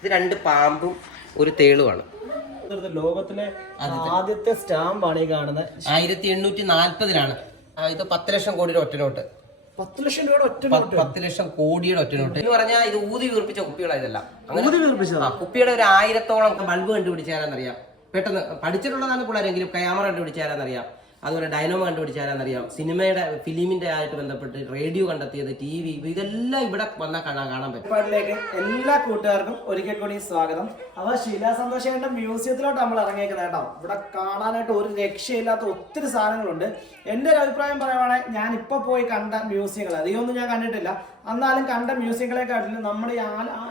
ഇത് 2 പാമ്പും ഒരു തേളുമാണ്. ലോകത്തിലെ ആദ്യത്തെ സ്റ്റാമ്പാണ് ഈ കാണുന്നത്. 1840-ലാണ്. ഇത് 10 ലക്ഷം കോടിയുടെ ഒറ്റ നോട്ട്. 10 ലക്ഷം രൂപയുടെ ഒറ്റ നോട്ട്. 10 ലക്ഷം കോടിയുടെ ഒറ്റ നോട്ട് എന്ന് പറഞ്ഞാൽ ഇത് ഊതി വീർപ്പിച്ച കുപ്പികളാണ് ഇതെല്ലാം. കുപ്പിയുടെ ഒരു 1000-ഓളം ബൾബ് കണ്ടുപിടിച്ചാരാന്നറിയാം. പെട്ടെന്ന് പഠിച്ചിട്ടുള്ളതാണ് പിള്ളേരെങ്കിലും. ക്യാമറ കണ്ടുപിടിച്ചാരാന്നറിയാം. അതുപോലെ ഡൈനോമോ കണ്ടുപിടിച്ചാരാന്നറിയാം. സിനിമയുടെ ഫിലിമിന്റെ ആയിട്ട് ബന്ധപ്പെട്ട് റേഡിയോ കണ്ടെത്തിയത്, TV, ഇതെല്ലാം ഇവിടെ വന്നാൽ കാണാൻ പറ്റും. എല്ലാ കൂട്ടുകാർക്കും ഒരിക്കൽ കൂടി സ്വാഗതം. അപ്പൊ ശീലാ സന്തോഷേന്റെ മ്യൂസിയത്തിലോട്ട് നമ്മൾ ഇറങ്ങിയേക്കുന്നത് കേട്ടോ. ഇവിടെ കാണാനായിട്ട് ഒരു രക്ഷയില്ലാത്ത ഒത്തിരി സാധനങ്ങളുണ്ട്. എൻ്റെ ഒരു അഭിപ്രായം പറയുവാണെങ്കിൽ ഞാൻ ഇപ്പൊ പോയി കണ്ട മ്യൂസിയങ്ങൾ അധികമൊന്നും ഞാൻ കണ്ടിട്ടില്ല. എന്നാലും കണ്ട മ്യൂസിയങ്ങളെക്കാട്ടിലും നമ്മുടെ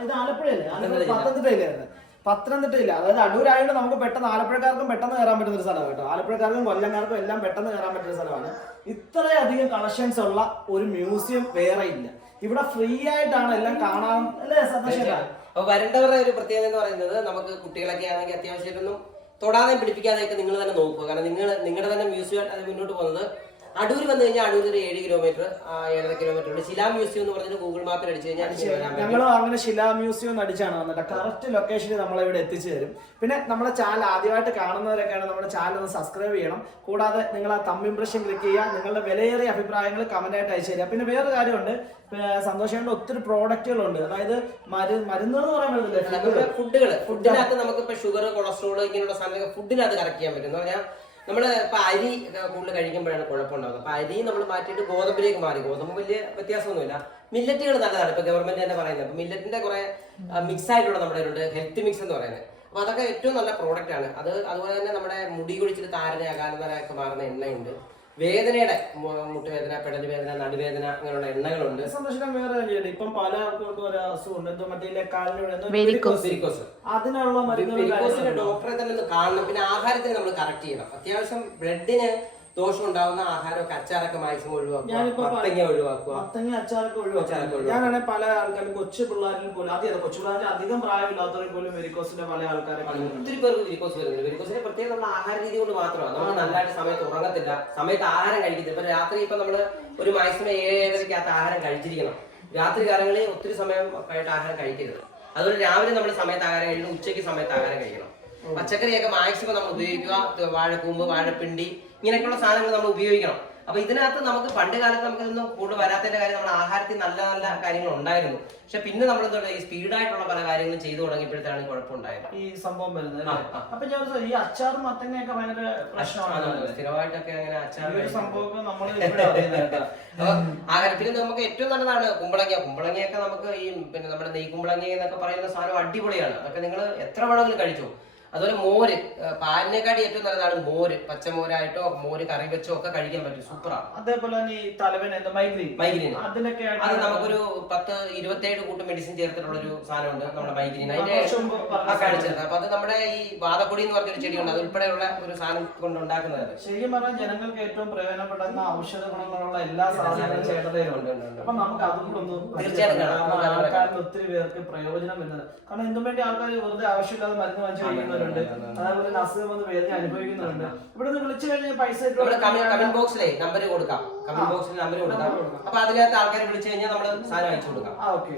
ഇത് ആലപ്പുഴയല്ലേ, പത്തനംതിട്ടയിലായിരുന്നു. പത്തനംതിട്ടയില്ല, അതായത് അടൂരായതുകൊണ്ട് നമുക്ക് പെട്ടെന്ന് ആലപ്പുഴക്കാർക്കും പെട്ടെന്ന് കയറാൻ പറ്റുന്ന ഒരു സ്ഥലമാണ് കേട്ടോ. ആലപ്പുഴക്കാർക്കും കൊല്ലംകാർക്കും എല്ലാം പെട്ടെന്ന് കയറാൻ പറ്റുന്ന സ്ഥലമാണ്. ഇത്രയധികം കളക്ഷൻസ് ഉള്ള ഒരു മ്യൂസിയം വേറെ ഇല്ല. ഇവിടെ ഫ്രീ ആയിട്ടാണ് എല്ലാം കാണാൻ, അല്ലേ സന്തോഷം? അപ്പൊ വരേണ്ടവരുടെ ഒരു പ്രത്യേകത എന്ന് പറയുന്നത്, നമുക്ക് കുട്ടികളൊക്കെ ആണെങ്കിൽ അത്യാവശ്യമായിട്ടൊന്നും തൊടാതെ പിടിപ്പിക്കാതെയൊക്കെ നിങ്ങൾ തന്നെ നോക്കുക. കാരണം നിങ്ങളുടെ തന്നെ മ്യൂസിയം അത് മുന്നോട്ട് പോകുന്നത്. അടൂർ വന്നു കഴിഞ്ഞാൽ അടൂർ ഒരു 7 കിലോമീറ്റർ 7.5 കിലോമീറ്റർ ഉണ്ട്. ശിലാ മ്യൂസിയം എന്ന് പറഞ്ഞിട്ട് ഗൂഗിൾ മാപ്പിൽ അടിച്ചു കഴിഞ്ഞാൽ ഞങ്ങൾ അങ്ങനെ ശിലാ മ്യൂസിയം അടിച്ചാണ് വന്നിട്ട് കറക്റ്റ് ലൊക്കേഷനിൽ നമ്മളെ ഇവിടെ എത്തിച്ചു തരും. പിന്നെ നമ്മുടെ ചാനൽ ആദ്യമായിട്ട് കാണുന്നവരൊക്കെയാണ് നമ്മുടെ ചാനൽ ഒന്ന് സബ്സ്ക്രൈബ് ചെയ്യണം. കൂടാതെ നിങ്ങൾ ആ തമ്പ് ഇംപ്രഷൻ ക്ലിക്ക് ചെയ്യുക. നിങ്ങളുടെ വിലയേറിയ അഭിപ്രായങ്ങൾ കമന്റ് ആയിട്ട് അയച്ചു തരിക. പിന്നെ വേറൊരു കാര്യമുണ്ട്, സന്തോഷേണ്ട ഒത്തിരി പ്രോഡക്റ്റുകളുണ്ട്. അതായത് മരുന്ന് എന്ന് പറയാൻ പറ്റില്ല, ഫുഡിനകത്ത് നമുക്ക് ഇപ്പൊ ഷുഗർ, കൊളസ്ട്രോൾ ഇങ്ങനെയുള്ള സാധനങ്ങൾ ഫുഡിനകത്ത് കറക്റ്റ് ചെയ്യാൻ പറ്റും. എന്ന് പറഞ്ഞാൽ നമ്മള് ഇപ്പൊ അരി കൂടുതൽ കഴിക്കുമ്പോഴാണ് കുഴപ്പമുണ്ടാകുന്നത്. അപ്പൊ അരി നമ്മൾ മാറ്റിയിട്ട് ഗോതമ്പിലേക്ക് മാറി. ഗോതമ്പ് വലിയ വ്യത്യാസമൊന്നുമില്ല. മില്ലറ്റുകൾ നല്ലതാണ്. ഇപ്പൊ ഗവൺമെന്റ് തന്നെ പറയുന്നത്. അപ്പൊ മില്ലറ്റിന്റെ കുറെ മിക്സ് ആയിട്ടുള്ള നമ്മുടെ ഹെൽത്ത് മിക്സ് എന്ന് പറയുന്നത്. അപ്പൊ അതൊക്കെ ഏറ്റവും നല്ല പ്രോഡക്റ്റ് ആണ്. അതുപോലെ തന്നെ നമ്മുടെ മുടി കൊഴിച്ചിട്ട് താരന, അകാലനരയൊക്കെ മാറുന്ന എണ്ണയുണ്ട്. വേദനയുടെ മുട്ടുവേദന, പെടല് വേദന, നടുവേദന അങ്ങനെയുള്ള എണ്ണകളുണ്ട്. സന്തോഷം വേറെ കാര്യമുണ്ട്. ഇപ്പം പല ആൾക്കാർക്കും ഒരു അസുഖമുണ്ട്, മറ്റേ അതിനുള്ള വെരിക്കോസിന്റെ ഡോക്ടറെ തന്നെ ഒന്ന് കാണണം. പിന്നെ ആഹാരത്തിന് നമ്മൾ കറക്റ്റ് ചെയ്യണം. അത്യാവശ്യം ബ്ലഡിന് ദോഷം ഉണ്ടാവുന്ന ആഹാരമൊക്കെ, അച്ചാറൊക്കെ മാക്സിമം ഒഴിവാക്കുക. മത്തങ്ങ ഒഴിവാക്കുക. അച്ചാറൊക്കെ ഒഴിവാക്കുക. ഞാനാണെ പല ആൾക്കാരും, കൊച്ചു പിള്ളേരിൽ പോലും, കൊച്ചു പിള്ളേർ അധികം പ്രായമില്ലാത്തവരെ പോലും വെരിക്കോസിന്റെ പല ആൾക്കാരെ ഒത്തിരി പേർക്ക് വെരിക്കോസ് വരുന്നുണ്ട്. വെരിക്കോസിന്റെ പ്രത്യേകം നമ്മുടെ ആഹാര രീതി കൊണ്ട് മാത്രമാണ്. നമ്മൾ നല്ലതായിട്ട് സമയത്ത് ഉറങ്ങത്തില്ല, സമയത്ത് ആഹാരം കഴിക്കത്തില്ല. ഇപ്പൊ രാത്രി ഇപ്പൊ നമ്മള് ഒരു മാക്സിമം 7-7:30 ആഹാരം കഴിച്ചിരിക്കണം. രാത്രി കാലങ്ങളിൽ ഒത്തിരി സമയം ആയിട്ട് ആഹാരം കഴിക്കരുത്. അതുപോലെ രാവിലെ നമ്മൾ സമയത്ത് ആഹാരം കഴിക്കണം, ഉച്ചയ്ക്ക് സമയത്ത് ആഹാരം കഴിക്കണം. പച്ചക്കറിയൊക്കെ മാക്സിമം നമ്മൾ ഉപയോഗിക്കുക. വാഴക്കൂമ്പ്, വാഴപ്പിണ്ടി ഇങ്ങനെയൊക്കെയുള്ള സാധനങ്ങൾ നമ്മൾ ഉപയോഗിക്കണം. അപ്പൊ ഇതിനകത്ത് നമുക്ക് പണ്ട് കാലത്ത് നമുക്ക് ഇതൊന്നും കൂടുതൽ വരാത്തതിന്റെ കാര്യം, നമ്മുടെ ആഹാരത്തിൽ നല്ല നല്ല കാര്യങ്ങൾ ഉണ്ടായിരുന്നു. പക്ഷെ പിന്നെ നമ്മൾ എന്താ ഈ സ്പീഡായിട്ടുള്ള പല കാര്യങ്ങളും ചെയ്തു തുടങ്ങിയപ്പോഴത്തേക്കാണ് കുഴപ്പമുണ്ടായത് ഈ സംഭവം വരുന്നത്. അപ്പൊ ഞാൻ ഈ അച്ചാറും മത്തങ്ങയൊക്കെ ഭയങ്കര പ്രശ്നമാണ്. സ്ഥിരമായിട്ടൊക്കെ അങ്ങനെ അച്ചാർ സംഭവമൊക്കെ നമ്മൾ ആഹാരം. പിന്നെ നമുക്ക് ഏറ്റവും നല്ലതാണ് കുമ്പളങ്ങ. കുമ്പളങ്ങയൊക്കെ നമുക്ക് ഈ പിന്നെ നമ്മുടെ നെയ്ക്കുമ്പളങ്ങ എന്നൊക്കെ പറയുന്ന സാധനം അടിപൊളിയാണ്. അതൊക്കെ നിങ്ങൾ എത്ര വേണമെങ്കിലും കഴിച്ചു. അതുപോലെ മോര്, പാലിനെക്കാട്ടി ഏറ്റവും നല്ലതാണ് മോര്. പച്ചമോരായിട്ടോ മോര് കറി വെച്ചോ ഒക്കെ കഴിക്കാൻ പറ്റും. സൂപ്പറാണ്. അതേപോലെ തന്നെ ഈ തലവേദന, മൈഗ്രീൻ, അത് നമുക്കൊരു 10-27 കൂട്ടം മെഡിസിൻ ചേർത്തിട്ടുള്ള ഒരു സാധനമുണ്ട് നമ്മുടെ മൈഗ്രീൻ. അതിന്റെ കാണിച്ചത്. അപ്പൊ അത് നമ്മുടെ ഈ വാതപ്പൊടി എന്ന് പറഞ്ഞൊരു ചെടിയുണ്ട്. അത് ഉൾപ്പെടെയുള്ള ഒരു സാധനം കൊണ്ട് ഉണ്ടാക്കുന്നത്. ശരിക്കും പറഞ്ഞാൽ ജനങ്ങൾക്ക് ഏറ്റവും പ്രയോജനപ്പെടുന്ന ഔഷധ ഗുണങ്ങളുള്ള എല്ലാ സാധനങ്ങളും ചേർത്തതയുണ്ട്. അപ്പൊ നമുക്ക് അതുകൊണ്ടൊന്നും തീർച്ചയായിട്ടും ഒത്തിരി പേർക്ക് പ്രയോജനം വരുന്നത്. കാരണം എന്തും വേണ്ടി ആൾക്കാർ വെറുതെ ആവശ്യമില്ലാതെ മരുന്ന് വാങ്ങിച്ചു കഴിക്കുന്നവരുണ്ട്. അതേപോലെ അസുഖം വന്ന് വേദന അനുഭവിക്കുന്നവരുണ്ട്. ഇവിടെ നിന്ന് വിളിച്ചു കഴിഞ്ഞാൽ പൈസ കമന്റ് ബോക്സിലെ നമ്പർ കൊടുക്കാം. കമന്റ് ബോക്സിൽ നമ്പർ കൊടുക്കാം. അപ്പൊ അതിനകത്ത് ആൾക്കാരെ വിളിച്ചു കഴിഞ്ഞാൽ നമ്മൾ സാധനം അയച്ചു കൊടുക്കാം.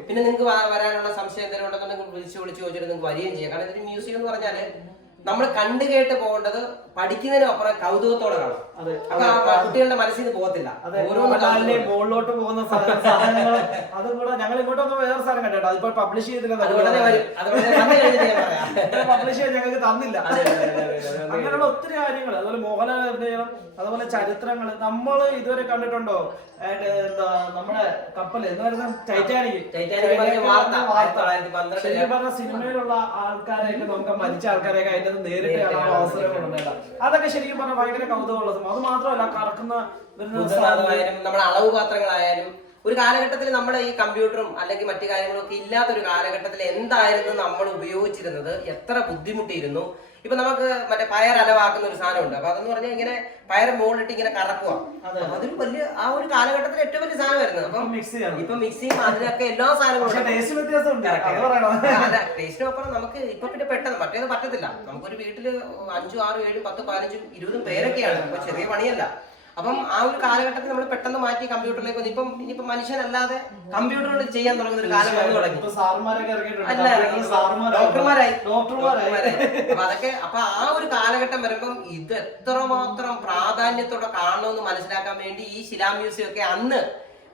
പിന്നെ നിങ്ങൾക്ക് വരാനുള്ള സംശയം എന്തെങ്കിലും ഉണ്ടെന്നുണ്ടെങ്കിൽ വിളിച്ച് ചോദിച്ചിട്ട് നിങ്ങൾക്ക് വരികയും ചെയ്യാം. കാരണം ഇതൊരു മ്യൂസിയം എന്ന് പറഞ്ഞാല് നമ്മൾ കണ്ടു കേട്ട് പോകേണ്ടത് പഠിക്കുന്നതിനും അപ്പുറം കൗതുകത്തോടെ കാണും. അപ്പൊ കുട്ടികളുടെ മനസ്സിൽ നിന്ന് പോകത്തില്ല. മുകളിലോട്ട് പോകുന്ന സാധനങ്ങൾ അതും കൂടെ ഞങ്ങൾ ഇങ്ങോട്ടൊന്ന് വേറെ സാധനം കണ്ടോ. അതിപ്പോ പബ്ലിഷ് ചെയ്തില്ല, പബ്ലിഷ് ചെയ്ത് ഞങ്ങൾക്ക് തന്നില്ല. അങ്ങനെയുള്ള ഒത്തിരി കാര്യങ്ങൾ. അതുപോലെ മോഹൻലാൽ, അതുപോലെ ചരിത്രങ്ങൾ നമ്മൾ ഇതുവരെ കണ്ടിട്ടുണ്ടോ? എന്താ നമ്മുടെ കപ്പൽ എന്ന് പറയുന്നത് ടൈറ്റാനിക്. ശരിക്കും പറഞ്ഞ സിനിമയിലുള്ള ആൾക്കാരെയൊക്കെ നമുക്ക് മരിച്ച ആൾക്കാരെയൊക്കെ അതിന്റെ നേരിട്ട് കാണാനുള്ള അവസരങ്ങളുണ്ട്. അതൊക്കെ ശരിക്കും പറഞ്ഞാൽ ഭയങ്കര കൗതുകമുള്ള സംഭവം. അത് മാത്രമല്ല കറക്കുന്ന നമ്മുടെ അളവ് പാത്രങ്ങളായാലും ഒരു കാലഘട്ടത്തിൽ നമ്മുടെ ഈ കമ്പ്യൂട്ടറും അല്ലെങ്കിൽ മറ്റു കാര്യങ്ങളും ഒക്കെ ഇല്ലാത്തൊരു കാലഘട്ടത്തിൽ എന്തായിരുന്നു നമ്മൾ ഉപയോഗിച്ചിരുന്നത്, എത്ര ബുദ്ധിമുട്ടിയിരുന്നു. ഇപ്പൊ നമുക്ക് മറ്റേ പയർ അലവാക്കുന്ന ഒരു സാധനമുണ്ട്. അപ്പൊ അതെന്ന് പറഞ്ഞാൽ ഇങ്ങനെ പയർ മുകളിലിട്ട് ഇങ്ങനെ കറക്കുക. അതൊരു വലിയ ആ ഒരു കാലഘട്ടത്തിൽ ഏറ്റവും വലിയ സാധനമായിരുന്നു. അപ്പൊ ഇപ്പൊ മിക്സിയും അതിനൊക്കെ എല്ലാ സാധനങ്ങളും ടേസ്റ്റിനൊപ്പം നമുക്ക് ഇപ്പൊ പിന്നെ പെട്ടെന്ന് മറ്റേത് പറ്റത്തില്ല. നമുക്കൊരു വീട്ടില് 5, 6, 7, 10, 15, 20 പേരൊക്കെയാണ്. ഇപ്പൊ ചെറിയ പണിയല്ല. അപ്പം ആ ഒരു കാലഘട്ടത്തിൽ നമ്മൾ പെട്ടെന്ന് മാറ്റി കമ്പ്യൂട്ടറിലേക്ക് വന്നു. ഇനിയിപ്പം മനുഷ്യനല്ലാതെ കമ്പ്യൂട്ടറുകൾ ചെയ്യാൻ തുടങ്ങുന്ന ഒരു കാലം വന്നു തുടങ്ങി. ഡോക്ടർമാരായി. അപ്പൊ അതൊക്കെ അപ്പൊ ആ ഒരു കാലഘട്ടം വരുമ്പം ഇത് എത്രമാത്രം പ്രാധാന്യത്തോടെ കാണണമെന്ന് മനസ്സിലാക്കാൻ വേണ്ടി ഈ ശിലാ മ്യൂസിയം ഒക്കെ അന്ന്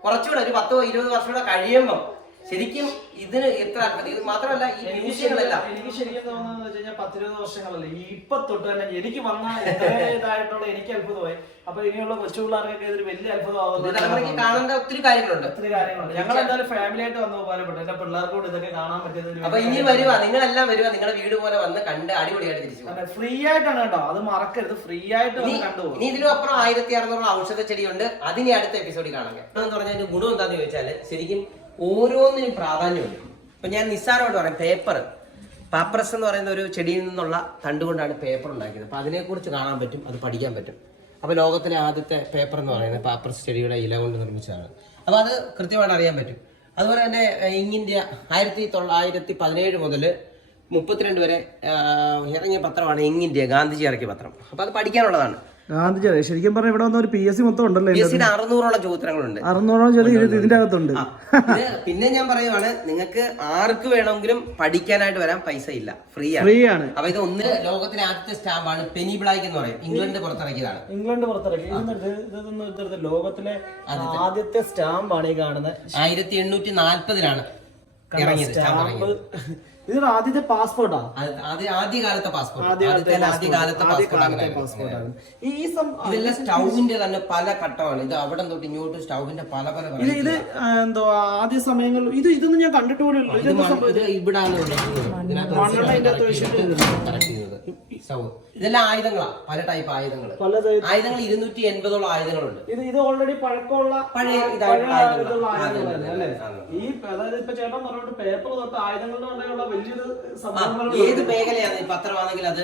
കുറച്ചുകൂടെ ഒരു 10-20 വർഷം കൂടെ കഴിയുമ്പം ശരിക്കും ഇതിന് എത്ര ഇത് മാത്രമല്ല ഈ മ്യൂസിയങ്ങളെല്ലാം എനിക്ക് ശരിക്കും തോന്നുന്നത് വെച്ച് കഴിഞ്ഞാൽ 10-20 വർഷങ്ങളല്ലേ ഇപ്പൊ തൊട്ട് തന്നെ എനിക്ക് വന്ന ഇതായിട്ടുള്ള എനിക്ക് അത്ഭുതമായി. അപ്പൊ ഇനിയുള്ള കൊച്ചു പിള്ളേർക്കൊക്കെ ഇതൊരു വലിയ അത്ഭുതമാകുന്നത് തലമുറയ്ക്ക് കാണേണ്ട ഒത്തിരി കാര്യങ്ങളുണ്ട്. ഞങ്ങൾ എന്തായാലും ഫാമിലി ആയിട്ട് വന്ന ഉപകാരപ്പെട്ടു. എന്റെ പിള്ളേർക്കോട് ഇതൊക്കെ കാണാൻ പറ്റിയത്. അപ്പൊ ഇനി വരുവാ, നിങ്ങളെല്ലാം വരുവാ, നിങ്ങളുടെ വീട് പോലെ വന്ന് കണ്ട് അടിപൊളിയായിട്ട് തിരിച്ചു. ഫ്രീ ആയിട്ടാണ് കേട്ടോ, അത് മറക്കരുത്. ഫ്രീ ആയിട്ട് കണ്ടുപോകും. ഇനി ഇതിലും അപ്പുറം 1600 ഔഷധ ചെടിയുണ്ട്. അതിനെ അടുത്ത എപ്പിസോഡിൽ കാണാം. എന്ന് പറഞ്ഞാൽ അതിന്റെ ഗുണം എന്താന്ന് ചോദിച്ചാല് ശരിക്കും ഓരോന്നിനും പ്രാധാന്യമുണ്ട്. ഇപ്പൊ ഞാൻ നിസ്സാരമായിട്ട് പറയാം, പാപ്പറസ് എന്ന് പറയുന്ന ഒരു ചെടിയിൽ നിന്നുള്ള തണ്ടുകൊണ്ടാണ് പേപ്പർ ഉണ്ടാക്കിയത്. അപ്പൊ അതിനെക്കുറിച്ച് കാണാൻ പറ്റും, അത് പഠിക്കാൻ പറ്റും. അപ്പൊ ലോകത്തിലെ ആദ്യത്തെ പേപ്പർ എന്ന് പറയുന്നത് പാപ്പറസ് ചെടിയുടെ ഇല കൊണ്ട് നിർമ്മിച്ചതാണ്. അപ്പൊ അത് കൃത്യമായിട്ട് അറിയാൻ പറ്റും. അതുപോലെ തന്നെ ഇന്ത്യ 1917 മുതൽ 32 വരെ ഇറങ്ങിയ പത്രമാണ് ഇന്ത്യ, ഗാന്ധിജി ഇറക്കിയ പത്രം. അപ്പൊ അത് പഠിക്കാനുള്ളതാണ്. ഗാന്ധിജി ശരിക്കും പറഞ്ഞ ഇവിടെ വന്ന ഒരു PSC മൊത്തം ഉണ്ടല്ലോ. 600ഓളം ചോദ്യങ്ങളുണ്ട്. 600ഓളം ചോദ്യം ഇതിന്റെ അകത്തുണ്ട്. പിന്നെ ഞാൻ പറയുവാണ്, നിങ്ങൾക്ക് ആർക്ക് വേണമെങ്കിലും പഠിക്കാനായിട്ട് വരാൻ പൈസ ഇല്ല, ഫ്രീ ആണ്. അപ്പൊ ഇത് ഒന്ന് ലോകത്തിലെ ആദ്യത്തെ സ്റ്റാമ്പാണ്, പെനി ബ്ലാക്ക് എന്ന് പറയും. ഇംഗ്ലണ്ട് പുറത്തിറക്കിയതാണ്. ലോകത്തിലെ ആദ്യത്തെ സ്റ്റാമ്പാണ് ഈ കാണുന്നത്. 1840 ഇറങ്ങിയത് സ്റ്റാമ്പ് ഇറങ്ങിയത്. ഇത് ആദ്യത്തെ പാസ്പോർട്ടാ, ആദ്യകാലത്തെ പാസ്പോർട്ട്. ഇതെല്ലാം സ്റ്റൗവിന്റെ തന്നെ പല ഘട്ടമാണ്. ഇത് അവിടെ തൊട്ട് ഇങ്ങോട്ട് സ്റ്റൗവിന്റെ പല പല ഇത് എന്തോ ആദ്യ സമയങ്ങളിൽ ഇതൊന്നും ഞാൻ കണ്ടിട്ട് പോലും ഇവിടാണ് ഇതെല്ലാം ആയുധങ്ങളാ, പല ടൈപ്പ് ആയുധങ്ങൾ. 280ഓളം ആയുധങ്ങളുണ്ട്. ഇത് ഓൾറെഡി പഴക്കമുള്ള പഴയ ഈ അതായത് ഇപ്പൊ ചേട്ടൻ പറഞ്ഞിട്ട് പേപ്പർ തൊട്ട് ആയുധങ്ങളുടെ വലിയൊരു ഏത് മേഖലയാണ് ഈ പത്രമാണെങ്കിൽ അത്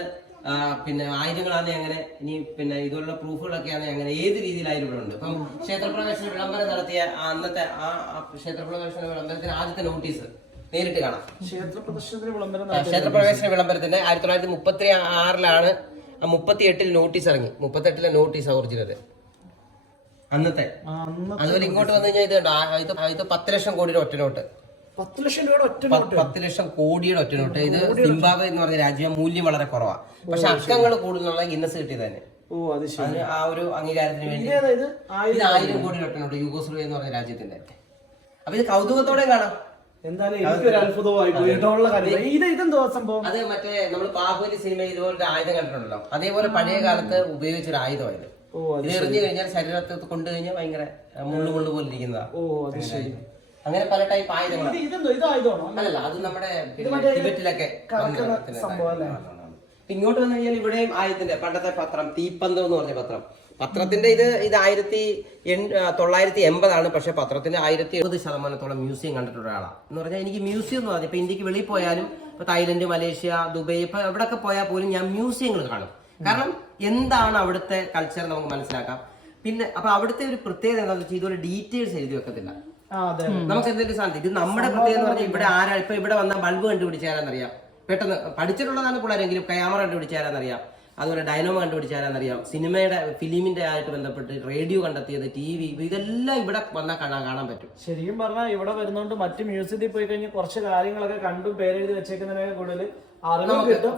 പിന്നെ ആയുധങ്ങളാണെങ്കിൽ അങ്ങനെ, ഇനി പിന്നെ ഇതുപോലുള്ള പ്രൂഫുകളൊക്കെ ആണെങ്കിൽ അങ്ങനെ ഏത് രീതിയിലായാലും ഇവിടെ ഉണ്ട്. ഇപ്പം ക്ഷേത്രപ്രവേശന വിളംബരം നടത്തിയ അന്നത്തെ ആ ക്ഷേത്രപ്രവേശന വിളംബരത്തിന് ആദ്യത്തെ നോട്ടീസ് നേരിട്ട് കാണാം. ക്ഷേത്രപ്രവേശന വിളംബരത്തിന്റെ 1936 38 നോട്ടീസ് ഇറങ്ങി. 38 നോട്ടീസ് ഒറിജിനൽ അന്നത്തെ. അതുപോലെ ഇങ്ങോട്ട് വന്നു കഴിഞ്ഞാൽ ഇത് 10 ലക്ഷം കോടിയുടെ ഒറ്റ നോട്ട്. 10 ലക്ഷം രൂപയുടെ ഒറ്റ നോട്ട്. 10 ലക്ഷം കോടിയുടെ ഒറ്റ നോട്ട്. ഇത് സിംബാബ്വെ എന്ന് പറഞ്ഞ രാജ്യം മൂല്യം വളരെ കുറവാണ്. പക്ഷെ അക്കങ്ങൾ കൂടുതലുള്ള ഗിന്നസ് കിട്ടിയത് തന്നെ. അതിന് ആ ഒരു അംഗീകാരത്തിന് വേണ്ടി ഇത് 1000 കോടിയുടെ ഒറ്റ നോട്ട്, യൂഗോസ്ലാവിയ എന്ന് പറഞ്ഞ രാജ്യത്തിന്റെ. അപ്പൊ ഇത് കൗതുകത്തോടെ കാണാം. അത് മറ്റേ നമ്മൾ ബാഹുബലി സിനിമയിൽ ഇതുപോലത്തെ ആയുധം കണ്ടിട്ടുണ്ടല്ലോ, അതേപോലെ പഴയ കാലത്ത് ഉപയോഗിച്ചൊരു ആയുധമായത്. ഇത് എറിഞ്ഞു കഴിഞ്ഞാൽ ശരീരത്തിൽ കൊണ്ടു കഴിഞ്ഞാൽ ഭയങ്കര മുള്ളു പോലെ ഇരിക്കുന്നതാ. അങ്ങനെ പല ടൈപ്പ് ആയുധങ്ങൾ. അല്ലല്ല, അത് നമ്മുടെ ടിബറ്റിലൊക്കെ. ഇങ്ങോട്ട് വന്നു കഴിഞ്ഞാൽ ഇവിടെയും ആയുധത്തിന്റെ പണ്ടത്തെ പത്രം, തീപ്പന്തം എന്ന് പറഞ്ഞ പത്രത്തിന്റെ ഇത് 1980 പക്ഷെ പത്രത്തിന്റെ 170% മ്യൂസിയം കണ്ടിട്ടുള്ള ഒരാളാണ്. എന്ന് പറഞ്ഞാൽ എനിക്ക് മ്യൂസിയം എന്ന് പറഞ്ഞാൽ ഇപ്പൊ ഇന്ത്യക്ക് വെളിയിൽ പോയാലും ഇപ്പൊ തായ്ലൻഡ്, മലേഷ്യ, ദുബൈ, ഇപ്പൊ എവിടെയൊക്കെ പോയാൽ പോലും ഞാൻ മ്യൂസിയങ്ങൾ കാണും. കാരണം എന്താണ് അവിടുത്തെ കൾച്ചർ നമുക്ക് മനസ്സിലാക്കാം. പിന്നെ അപ്പൊ അവിടുത്തെ ഒരു പ്രത്യേകത എന്താണെന്ന് വെച്ചാൽ ഇതുപോലെ ഡീറ്റെയിൽസ് എഴുതി വെക്കത്തില്ല. നമുക്ക് എന്തെങ്കിലും സാധനം ഇത് നമ്മുടെ പ്രത്യേകത എന്ന് പറഞ്ഞാൽ ഇവിടെ ആരാ ഇപ്പൊ ഇവിടെ വന്നാൽ ബൾബ് കണ്ടുപിടിച്ചാരാന്നറിയാം, പെട്ടെന്ന് പഠിച്ചിട്ടുള്ളതാണ് പിള്ളേരെങ്കിലും ക്യാമറ കണ്ടുപിടിച്ചാരാന്നറിയാം, അതുപോലെ ഡൈനോമോ കണ്ടുപിടിച്ചാരാന്നറിയാം, സിനിമയുടെ ഫിലിമിന്റെ ആയിട്ട് ബന്ധപ്പെട്ട് റേഡിയോ കണ്ടെത്തിയത്, TV, ഇതെല്ലാം ഇവിടെ വന്നാൽ കാണാൻ പറ്റും. ശരിക്കും പറഞ്ഞാൽ ഇവിടെ വരുന്നോണ്ട് മറ്റു മ്യൂസിയത്തിൽ പോയി കഴിഞ്ഞാൽ കുറച്ച് കാര്യങ്ങളൊക്കെ കണ്ടും പേരെഴുതി വെച്ചേക്കുന്നതിനെ കൂടുതൽ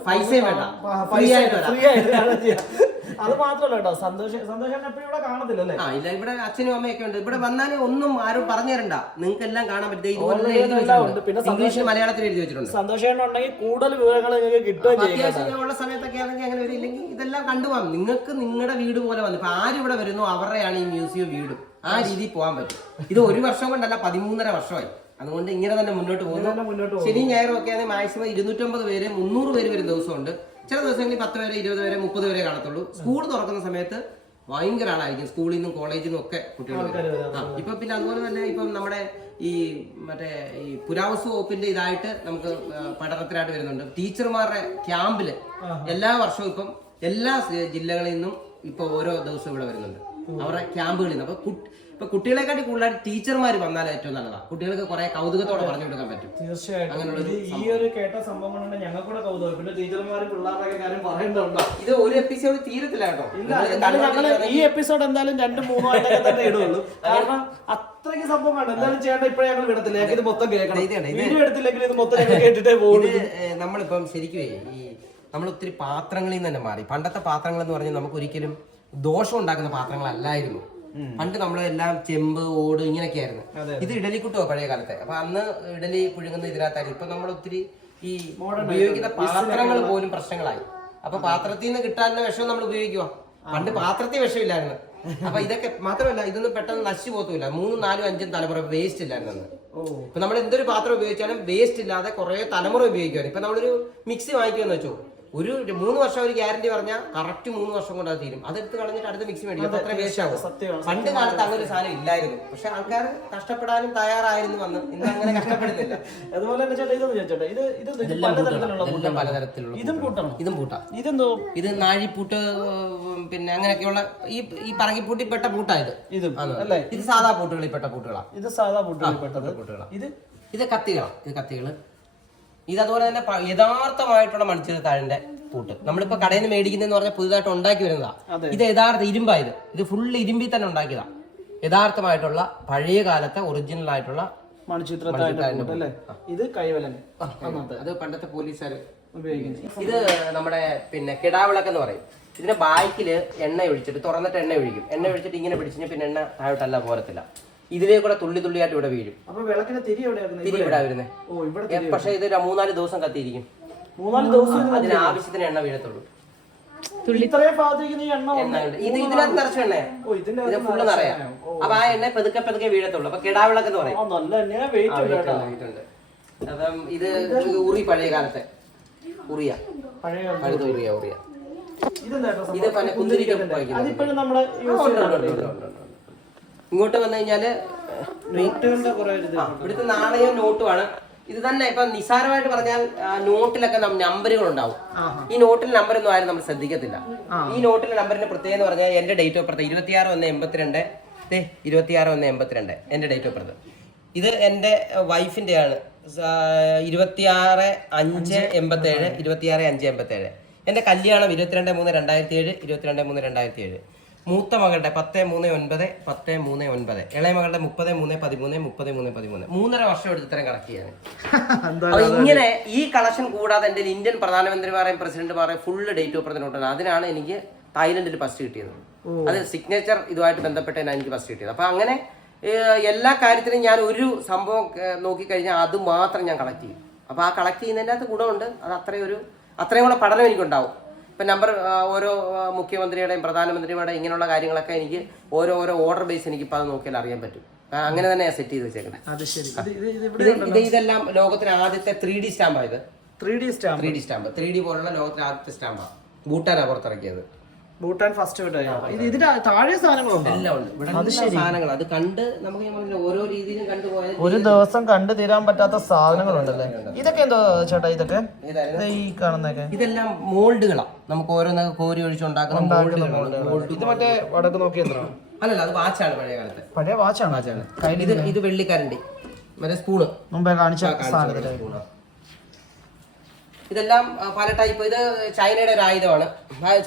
പൈസയും വേണ്ട, അത് മാത്രമല്ല കേട്ടോ. സന്തോഷം എപ്പോഴും ഇവിടെ കാണത്തില്ലല്ലേ? ഇല്ല, ഇവിടെ അച്ഛനും അമ്മയൊക്കെ ഉണ്ട്. ഇവിടെ വന്നാലും ഒന്നും ആരും പറഞ്ഞു തരണ്ട, നിങ്ങൾക്ക് എല്ലാം കാണാൻ പറ്റും. പിന്നെ ഇംഗ്ലീഷ് മലയാളത്തിൽ എഴുതി വെച്ചിട്ടുണ്ട്. സന്തോഷം ഉണ്ടെങ്കിൽ കൂടുതൽ വിവരങ്ങൾ നിങ്ങൾക്ക് കിട്ടുകയും ചെയ്യും. അത്യാവശ്യം സമയത്തൊക്കെ ആണെങ്കിൽ അങ്ങനെ വരില്ലെങ്കിൽ ഇതെല്ലാം കണ്ടുപോകാം. നിങ്ങൾക്ക് നിങ്ങളുടെ വീട് പോലെ വന്നു. ഇപ്പൊ ആരും ഇവിടെ വരുന്നു അവരുടെയാണ് ഈ മ്യൂസിയം വീടും. ആ രീതിയിൽ പോകാൻ പറ്റും. ഇത് 1 വർഷം കൊണ്ടല്ല, 13.5 വർഷമായി. അതുകൊണ്ട് ഇങ്ങനെ തന്നെ മുന്നോട്ട് പോകുന്നു. ശനി ഞായറും ഒക്കെ ആണെങ്കിൽ മാക്സിമം 250 പേര് 300 പേര് വരുന്ന ദിവസമുണ്ട്. ചില ദിവസങ്ങളിൽ 10 പേര്, 20 പേര്, 30 പേരെ കാണത്തുള്ളൂ. സ്കൂൾ തുറക്കുന്ന സമയത്ത് ഭയങ്കര ആളായിരിക്കും. സ്കൂളിൽ നിന്നും കോളേജിൽ നിന്നും ഒക്കെ കുട്ടികൾ. ഇപ്പൊ പിന്നെ അതുപോലെ തന്നെ ഇപ്പം നമ്മുടെ ഈ ഈ പുരാവസ്തു വകുപ്പിന്റെ ഇതായിട്ട് നമുക്ക് പഠനത്തിനായിട്ട് വരുന്നുണ്ട്. ടീച്ചർമാരുടെ ക്യാമ്പില് എല്ലാ വർഷവും ഇപ്പം എല്ലാ ജില്ലകളിൽ നിന്നും ഇപ്പൊ ഓരോ ദിവസവും ഇവിടെ വരുന്നുണ്ട് അവരുടെ ക്യാമ്പുകളിൽ നിന്ന്. അപ്പൊ ഇപ്പൊ കുട്ടികളെക്കാട്ടി കൂടുതലായിട്ട് ടീച്ചർമാർ വന്നാൽ ഏറ്റവും നല്ലതാണ്. കുട്ടികൾക്ക് കുറെ കൗതുകത്തോടെ പറഞ്ഞു കൊടുക്കാൻ പറ്റും. തീർച്ചയായിട്ടും ഈ ഒരു കേട്ട സംഭവം കൊണ്ട് ഞങ്ങൾക്ക് കൂടെ കൗതുകം. പിന്നെ ടീച്ചർമാരും പിള്ളേരുടെ കാര്യം പറയേണ്ടതുണ്ടോ? ഇത് ഒരു എപ്പിസോഡ് തീരത്തില്ല കേട്ടോ. ഈ എപ്പിസോഡ് എന്തായാലും 2-3 ആയിട്ടൊക്കെ തന്നെ ഇടുള്ളൂ. കാരണം അത്രയ്ക്ക് സംഭവം വേണം. എന്തായാലും ചേട്ടാ ഇപ്പഴേ ഞങ്ങൾ വിടത്തില്ല. ഞങ്ങൾക്ക് ഇത് മൊത്തം കേൾക്കണം. വീഡിയോ എടുത്തില്ലെങ്കിൽ ഇത് മൊത്തം ഞങ്ങൾ കേട്ടിട്ടേ പോകുന്നത്. നമ്മളിപ്പം ശരിക്കും ഈ നമ്മൾ ഒത്തിരി പാത്രങ്ങളിൽ നിന്ന് തന്നെ മാറി. പണ്ടത്തെ പാത്രങ്ങൾ എന്ന് പറഞ്ഞാൽ നമുക്ക് ഒരിക്കലും ദോഷം ഉണ്ടാക്കുന്ന പാത്രങ്ങളല്ലായിരുന്നു. പണ്ട് നമ്മളെല്ലാം ചെമ്പ്, ഓട് ഇങ്ങനെയൊക്കെ ആയിരുന്നു. ഇത് ഇഡലി കുട്ടുവോ പഴയ കാലത്തെ. അപ്പൊ അന്ന് ഇഡലി പുഴുങ്ങുന്ന ഇതിനകത്തായിരുന്നു. ഇപ്പൊ നമ്മൾ ഒത്തിരി ഈ ഉപയോഗിക്കുന്ന പാത്രങ്ങൾ പോലും പ്രശ്നങ്ങളായി. അപ്പൊ പാത്രത്തിൽ നിന്ന് കിട്ടാനുള്ള വിഷം നമ്മൾ ഉപയോഗിക്കുക. പണ്ട് പാത്രത്തിൽ വിഷമില്ലായിരുന്നു. അപ്പൊ ഇതൊക്കെ മാത്രമല്ല, ഇതൊന്നും പെട്ടെന്ന് നശിച്ചു പോകത്തുമില്ല. 3, 4, 5 തലമുറ വേസ്റ്റ് ഇല്ലായിരുന്നു. ഇപ്പൊ നമ്മൾ എന്തൊരു പാത്രം ഉപയോഗിച്ചാലും വേസ്റ്റ് ഇല്ലാതെ കുറെ തലമുറ ഉപയോഗിക്കുവാണ്. ഇപ്പൊ നമ്മളൊരു മിക്സി വാങ്ങിക്കുമെന്ന് വെച്ചോ, ഒരു 3 വർഷം ഒരു ഗ്യാരണ്ടി പറഞ്ഞാൽ കറക്റ്റ് 3 വർഷം കൊണ്ട് അത് തീരും. അതെടുത്ത് കളഞ്ഞിട്ട് അടുത്ത മിക്സി മേടിക്കും. അത്ര വേസ്റ്റ് ആകും. പണ്ട് കാലത്ത് അങ്ങനെ ഒരു സാധനം ഇല്ലായിരുന്നു. പക്ഷെ ആൾക്കാർ കഷ്ടപ്പെടാനും തയ്യാറായിരുന്നു വന്ന്. ഇന്ന് അങ്ങനെ കഷ്ടപ്പെടുന്നില്ല. അതുപോലെ തന്നെ ചേട്ടാ ഇതൊന്നും ചോദിച്ചോട്ടെ, പലതരത്തിലുള്ള ഇതും പൂട്ടാം. ഇതെന്തോ? ഇത് നാഴിപ്പൂട്ട്, പിന്നെ അങ്ങനെയൊക്കെയുള്ള ഈ പറങ്ങിപ്പൂട്ടിൽപ്പെട്ട പൂട്ടായത്. ഇത് സാധാ പൂട്ടുകളിൽപ്പെട്ട പൂട്ടുകളാണ്. ഇത് സാധാ പൂട്ടുകളിൽപ്പെട്ടത് പൂട്ടുകളാണ്. ഇത് കത്തികളാണ്. ഇത് അതുപോലെ തന്നെ യഥാർത്ഥമായിട്ടുള്ള മണിച്ചിത്രത്താഴിന്റെ പൂട്ട്. നമ്മളിപ്പോ കടയിൽ നിന്ന് മേടിക്കുന്നതെന്ന് പറഞ്ഞാൽ പുതുതായിട്ട് ഉണ്ടാക്കി വരുന്നതാ. ഇത് യഥാർത്ഥ ഇരുമ്പായത്. ഇത് ഫുള്ള് ഇരുമ്പിൽ തന്നെ ഉണ്ടാക്കിയതാ. യഥാർത്ഥമായിട്ടുള്ള പഴയ കാലത്തെ ഒറിജിനൽ ആയിട്ടുള്ള മണിച്ചിത്രത്താഴിന്റെ. ഇത് കൈവലൻ, അത് പണ്ടത്തെ പോലീസുകാർ ഉപയോഗിക്കുന്നത്. ഇത് നമ്മുടെ പിന്നെ കിടാവിളക്കെന്ന് പറയും. ഇതിന്റെ ബാക്കില് എണ്ണ ഒഴിച്ചിട്ട് തുറന്നിട്ട് എണ്ണ ഒഴിക്കും. എണ്ണ ഒഴിച്ചിട്ട് ഇങ്ങനെ പിടിച്ചിട്ട് പിന്നെ എണ്ണ താഴോട്ടല്ല പോരത്തില്ല. ഇതിലേക്കൂടെ തുള്ളിയായിട്ട് ഇവിടെ വീഴും. തിരി ഇവിടെ വരുന്നത്. പക്ഷെ ഇത് 3-4 ദിവസം കത്തിയിരിക്കും. 3-4 ദിവസം അതിന് ആവശ്യത്തിന് എണ്ണ വീഴത്തുള്ളൂ. ഇത് ഇതിനകത്ത് നിറച്ച എണ്ണ ഇത് ഫുള്ള് നിറയാ. അപ്പൊ ആ എണ്ണ പെതുക്കെ വീഴത്തുള്ളൂ. അപ്പൊ കിടാവിളക്കെന്ന് പറയും. അപ്പം ഇത് ഉറി, പഴയ കാലത്തെ ഉറിയ. ഇത് പല കുന്തിരിക്ക. ഇങ്ങോട്ട് വന്നു കഴിഞ്ഞാല് ഇവിടുത്തെ നാണയവും നോട്ടുമാണ്. ഇത് തന്നെ ഇപ്പൊ നിസ്സാരമായിട്ട് പറഞ്ഞാൽ നോട്ടിലൊക്കെ നമ്പറുകൾ ഉണ്ടാവും. ഈ നോട്ടിൽ നമ്പറൊന്നും ആരും നമ്മൾ ശ്രദ്ധിക്കത്തില്ല. ഈ നോട്ടിലെ നമ്പറിന്റെ പ്രത്യേകത എന്ന് പറഞ്ഞാൽ എന്റെ ഡേറ്റ് ഓഫ് ബർത്ത് 26/1/82. 26/1/82 എന്റെ ഡേറ്റ് ഓഫ് ബർത്ത്. ഇത് എന്റെ വൈഫിന്റെ ആണ്. 26/5/87. 26/5/87. എന്റെ കല്യാണം 22/3/2007. 22/3/2007. മൂത്ത മകളുടെ 10/3/9. 10/3/9. ഇളയ മകളുടെ 30/3/13. 30/3/13. 3.5 വർഷം എടുത്ത് ഇത്രയും കളക്ട് ചെയ്യാൻ. അപ്പൊ ഇങ്ങനെ ഈ കളക്ഷൻ കൂടാതെ എന്റെ ഇന്ത്യൻ പ്രധാനമന്ത്രിമാരെയും പ്രസിഡന്റുമാരെയും ഫുള്ള് ഡേറ്റ് ഓഫ് ബർത്ത് നോട്ടാണ്. അതിനാണ് എനിക്ക് തായ്ലൻഡിൽ ഫസ്റ്റ് കിട്ടിയത്. അത് സിഗ്നേച്ചർ ഇതുമായിട്ട് ബന്ധപ്പെട്ടാണ് എനിക്ക് ഫസ്റ്റ് കിട്ടിയത്. അപ്പൊ അങ്ങനെ എല്ലാ കാര്യത്തിനും ഞാൻ ഒരു സംഭവം നോക്കിക്കഴിഞ്ഞാൽ അത് മാത്രം ഞാൻ കളക്ട് ചെയ്യും. അപ്പൊ ആ കളക്ട് ചെയ്യുന്നതിൻ്റെ അകത്ത് ഗുണമുണ്ട്. അത് അത്രയും കൂടെ പഠനം എനിക്കുണ്ടാവും. ഇപ്പം നമ്പർ ഓരോ മുഖ്യമന്ത്രിയുടെയും പ്രധാനമന്ത്രിയുടെയും ഇങ്ങനെയുള്ള കാര്യങ്ങളൊക്കെ എനിക്ക് ഓരോ ഓർഡർ ബേസ് എനിക്ക് ഇപ്പം അത് നോക്കിയാൽ അറിയാൻ പറ്റും. അങ്ങനെ തന്നെ ഞാൻ സെറ്റ് ചെയ്ത് വെച്ചേക്കുന്നത്. ഇതെല്ലാം ലോകത്തിലെ ആദ്യത്തെ 3D സ്റ്റാമ്പായത്. 3D സ്റ്റാമ്പ് 3D പോലുള്ള ലോകത്തിലെ ആദ്യത്തെ സ്റ്റാമ്പാണ്. ഭൂട്ടാനാണ് പുറത്തിറക്കിയത്. ഭൂട്ടാൻ ഫസ്റ്റ് ഇതിന്റെ താഴെ സാധനങ്ങളുണ്ട്. എല്ലാം ഉണ്ട് ഇവിടെ സാധനങ്ങൾ. അത് കണ്ട് നമുക്ക് ഓരോ രീതിയിലും കണ്ടുപോയാൽ ഒരു ദിവസം കണ്ടു തീരാൻ പറ്റാത്ത സാധനങ്ങളുണ്ടല്ലേ. ഇതൊക്കെ എന്തോ ചേട്ടാ? ഇതൊക്കെ ഈ കാണുന്നൊക്കെ ഇതെല്ലാം മോൾഡുകളാണ്. നമുക്ക് ഓരോന്നൊക്കെ കോരി ഒഴിച്ചുണ്ടാക്കുന്ന മോൾഡുകൾ. ഇത് മറ്റേ വടക്ക് നോക്കിയെന്തോ? അല്ലല്ല, അത് വാച്ചാണ്. പഴയ കാലത്തെ പഴയ വാച്ചാണ്. ഇത് വെള്ളിക്കരണ്ടി മറ്റേ സ്പൂണ് മുമ്പേ കാണിച്ച സാധനത്തില്. ഇതെല്ലാം പല ടൈപ്പ്. ഇത് ചൈനയുടെ ഒരു ആയുധമാണ്.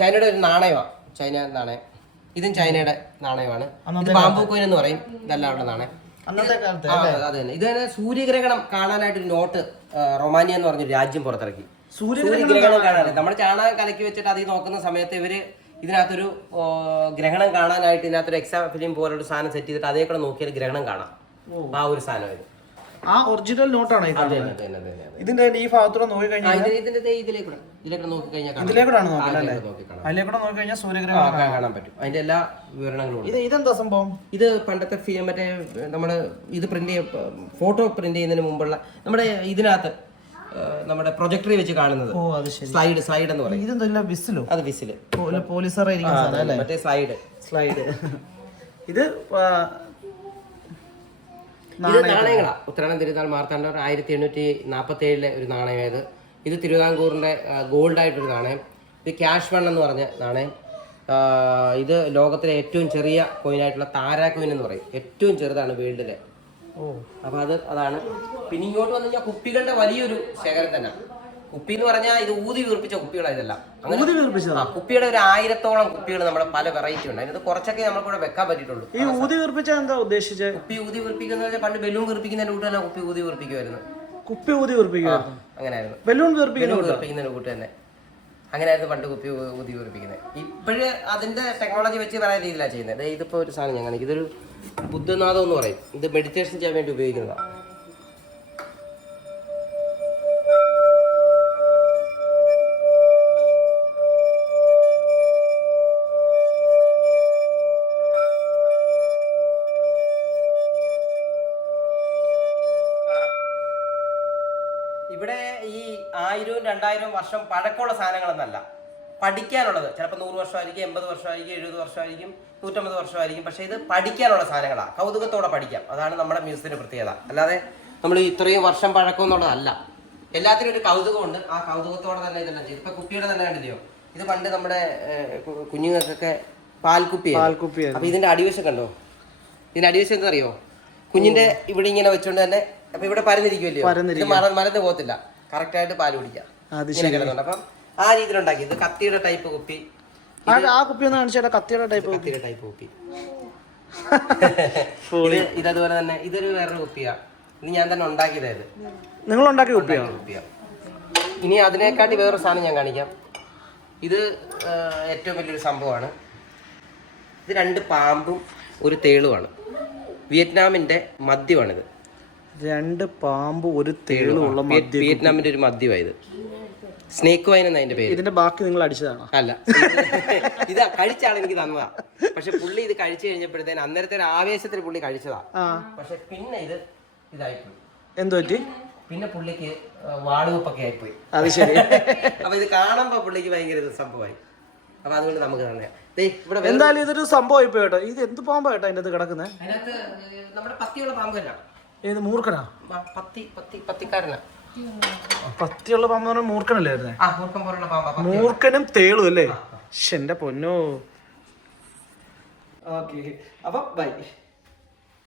ചൈനയുടെ ഒരു നാണയമാണ്. ചൈന നാണയം. ഇതും ചൈനയുടെ നാണയമാണ്. ഇത് ബാംബു കോയിൻ എന്ന് പറയും. ഇതെല്ലാം അവിടെ നാണയം. അത് തന്നെ. ഇത് തന്നെ സൂര്യഗ്രഹണം കാണാനായിട്ടൊരു നോട്ട് റൊമാനിയ എന്ന് പറഞ്ഞൊരു രാജ്യം പുറത്തിറക്കി. സൂര്യഗ്രഹണം കാണാൻ നമ്മുടെ ചാണകം കലക്കി വെച്ചിട്ട് അതിൽ നോക്കുന്ന സമയത്ത് ഇവര് ഇതിനകത്തൊരു ഗ്രഹണം കാണാനായിട്ട് ഇതിനകത്തൊരു എക്സാം ഫിലിം പോലൊരു സാധനം സെറ്റ് ചെയ്തിട്ട് അതേ കൂടെ നോക്കിയാൽ ഗ്രഹണം കാണാം. ആ ഒരു സാധനം ഇത്. ആ ഒറിജിനൽ നോട്ടാണ് ഇതിന്റെ ഈ ഭാഗത്തൂടെ നോക്കി കഴിഞ്ഞാൽ സൂര്യഗ്രഹണം കാണാൻ പറ്റും. അതിന്റെ എല്ലാ വിവരണങ്ങളും. ഇതെന്താ സംഭവം? ഇത് പണ്ടത്തെ മറ്റേ നമ്മള് ഇത് ഫോട്ടോ പ്രിന്റ് ചെയ്യുന്നതിന് മുമ്പുള്ള നമ്മുടെ ഇതിനകത്ത് നമ്മുടെ പ്രൊജക്ടറി വെച്ച് കാണുന്നത് സ്ലൈഡ് എന്ന് പറയും. ഇതെന്താ വിസിലോ? അത് വിസില്. പോലീസറെ മറ്റേ സ്ലൈഡ്. ഇത് നാണയങ്ങളാ. ഉത്തരാടം തിരുനാൾ മാർത്താണ്ഡവർ 1847 ഒരു നാണയം. ഇത് തിരുവിതാംകൂറിന്റെ ഗോൾഡ് ആയിട്ടൊരു നാണയം. ഇത് ക്യാഷ് വൺ എന്ന് പറഞ്ഞ നാണയം. ഇത് ലോകത്തിലെ ഏറ്റവും ചെറിയ കോയിനായിട്ടുള്ള താരാ കോയിൻ എന്ന് പറയും. ഏറ്റവും ചെറുതാണ് വേൾഡിലെ. അപ്പൊ അതാണ്. പിന്നെ ഇങ്ങോട്ട് വന്നു കഴിഞ്ഞാൽ കുപ്പികളുടെ വലിയൊരു ശേഖരം തന്നെ. കുപ്പി എന്ന് പറഞ്ഞാൽ ഇത് ഊതി വീർപ്പിച്ച കുപ്പികളാണ് ഇതെല്ലാം. കുപ്പിയുടെ ഒരു 1000-ഓളം കുപ്പികൾ നമ്മുടെ പല വെറൈറ്റി ഉണ്ട്. അതിനകത്ത് കുറച്ചൊക്കെ നമ്മൾക്കൂടെ വെക്കാൻ പറ്റിയിട്ടുള്ളൂ. ഈ ഊതി വീർപ്പിച്ച എന്താ ഉദ്ദേശിച്ചത്? കുപ്പി ഊതി വീർപ്പിക്കുന്ന പണ്ട് ബലൂൺ വീർപ്പിക്കുന്നതിന്റെ കൂട്ട് തന്നെ കുപ്പി ഊതി വീർപ്പിക്കുമായിരുന്നു. കുപ്പി ഊതി വീർപ്പിക്കുമായിരുന്നു, അങ്ങനെയായിരുന്നു. ബലൂൺ വീർപ്പിക്കുന്നതിന്റെ കൂട്ട് തന്നെ അങ്ങനെയായിരുന്നു പണ്ട് കുപ്പി ഊതി വീർപ്പിക്കുന്നത്. ഇപ്പോഴ് അതിന്റെ ടെക്നോളജി വെച്ച് പറയാൻ രീതിയിലാണ് ചെയ്യുന്നത്. ഇതിപ്പോ ഒരു സാധനം ഞാൻ കാണിക്കും. ഇതൊരു ബുദ്ധനാഥം എന്ന് പറയും. ഇത് മെഡിറ്റേഷൻ ചെയ്യാൻ വേണ്ടി ഉപയോഗിക്കുന്നതാണ്. ഇവിടെ ഈ 1000-2000 വർഷം പഴക്കമുള്ള സാധനങ്ങളൊന്നല്ല, പഠിക്കാനുള്ളത്. ചിലപ്പോൾ 100 വർഷമായിരിക്കും, 80 വർഷമായിരിക്കും, 70 വർഷമായിരിക്കും, 150 വർഷമായിരിക്കും. പക്ഷേ ഇത് പഠിക്കാനുള്ള സാധനങ്ങളാണ്. കൗതുകത്തോടെ പഠിക്കാം. അതാണ് നമ്മുടെ മ്യൂസിയത്തിന്റെ പ്രത്യേകത. അല്ലാതെ നമ്മൾ ഇത്രയും വർഷം പഴക്കം എന്നുള്ളതല്ല. എല്ലാത്തിനും ഒരു കൗതുകമുണ്ട്. ആ കൗതുകത്തോടെ തന്നെ ഇതെല്ലാം ചെയ്തു. ഇപ്പൊ കുപ്പിയുടെ തന്നെ കണ്ടില്ലയോ? ഇത് പണ്ട് നമ്മുടെ കുഞ്ഞുങ്ങൾക്കൊക്കെ പാൽക്കുപ്പിയാണ്. അപ്പൊ ഇതിന്റെ അടിവശം കണ്ടോ? ഇതിന്റെ അടിവശം എന്താ അറിയോ? കുഞ്ഞിന്റെ ഇവിടെ ഇങ്ങനെ വെച്ചോണ്ട് തന്നെ അപ്പൊ ഇവിടെ പരന്നിരിക്കുമല്ലോ, ഇത് മറന്നു പോകത്തില്ല. കറക്റ്റ് ആയിട്ട് പാല് കുടിക്കാം. കിടന്നുണ്ട്. അപ്പം ആ രീതിയിലുണ്ടാക്കി. ഇത് കത്തിയുടെ ടൈപ്പ് കുപ്പി. കത്തിയുടെ ടൈപ്പ് കുപ്പി. ഇതതുപോലെ തന്നെ ഇതൊരു വേറൊരു കുപ്പിയാ. ഇത് ഞാൻ തന്നെ ഉണ്ടാക്കിയതായത്. നിങ്ങൾ ഉണ്ടാക്കിയ കുപ്പിയാ. ഇനി അതിനെക്കാട്ടി വേറൊരു സാധനം ഞാൻ കാണിക്കാം. ഇത് ഏറ്റവും വലിയൊരു സംഭവമാണ്. ഇത് 2 പാമ്പും ഒരു തേളുമാണ്. വിയറ്റ്നാമിന്റെ മദ്യമാണിത്. 2 പാമ്പ് ഒരു തേളുള്ള വിയറ്റ്നാമിന്റെ ഒരു മദ്യമായത്. സ്നേക്ക് വൈൻ എന്നാ അതിന്റെ പേര്. ഇതിന്റെ ബാക്കി നിങ്ങൾ അടിച്ചതാണോ? അല്ല, ഇത് കഴിച്ചാണ് എനിക്ക് തന്നതാ. പക്ഷെ പുള്ളി ഇത് കഴിച്ചു കഴിഞ്ഞപ്പോഴത്തേന് അന്നേരത്തെ ഒരു ആവേശത്തിൽ പുള്ളി കഴിച്ചതാ. പക്ഷെ പിന്നെ ഇതായിപ്പോയി. എന്തു പറ്റി? പിന്നെ പുള്ളിക്ക് വാടുവെപ്പൊക്കെ ആയിപ്പോയി. അത് ശരി. അപ്പൊ ഇത് കാണുമ്പോ പുള്ളിക്ക് ഭയങ്കര സംഭവമായി. അപ്പൊ അതുകൊണ്ട് നമുക്ക് കാണാം. എന്തായാലും ഇതൊരു സംഭവം ഇപ്പൊ കേട്ടോ. ഇത് എന്ത് പാമ്പാ കേട്ടോ അതിന്റെ കിടക്കുന്നത്? അതിനകത്ത് നമ്മുടെ പത്തിയുള്ള പാമ്പ് തന്നെ. ഏത് മൂർഖനാ? പത്തിക്കാരനാ. പത്തിയുള്ള പാമ്പ് പറഞ്ഞാൽ മൂർഖനല്ലേ വരുന്നേ? മൂർഖൻ പോലുള്ള പാമ്പ. മൂർഖനും തേളും അല്ലേ? എന്റെ പൊന്നോ. ഓക്കെ, അപ്പൊ ബൈ.